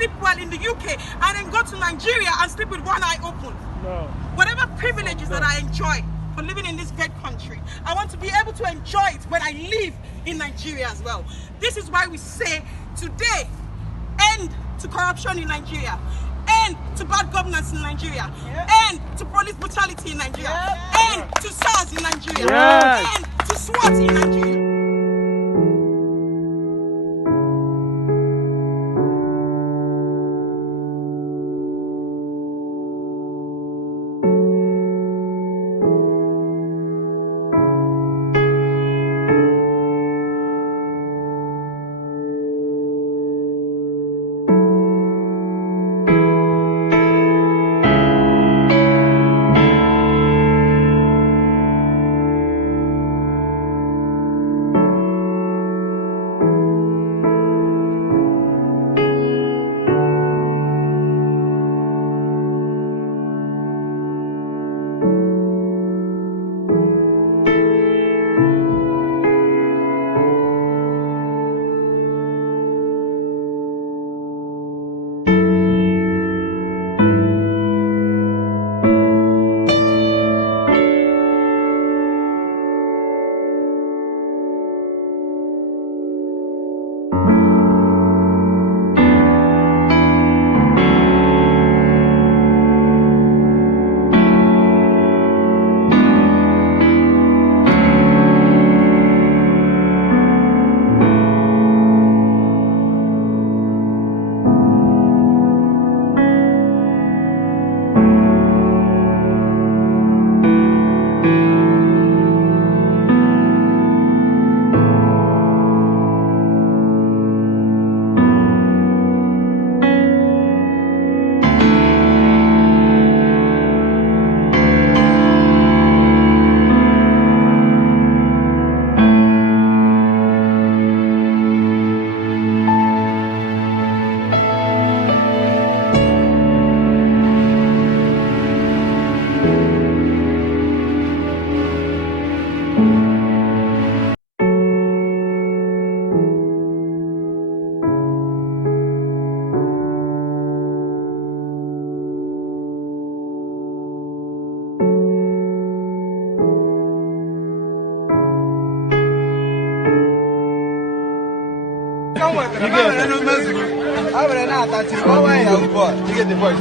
sleep well in the UK and then go to Nigeria and sleep with one eye open. No. Whatever privileges that I enjoy for living in this great country, I want to be able to enjoy it when I live in Nigeria as well. This is why we say today, end to corruption in Nigeria, end to bad governance in Nigeria, end to police brutality in Nigeria, end to SARS in Nigeria, end to SWAT in Nigeria. You get the voice.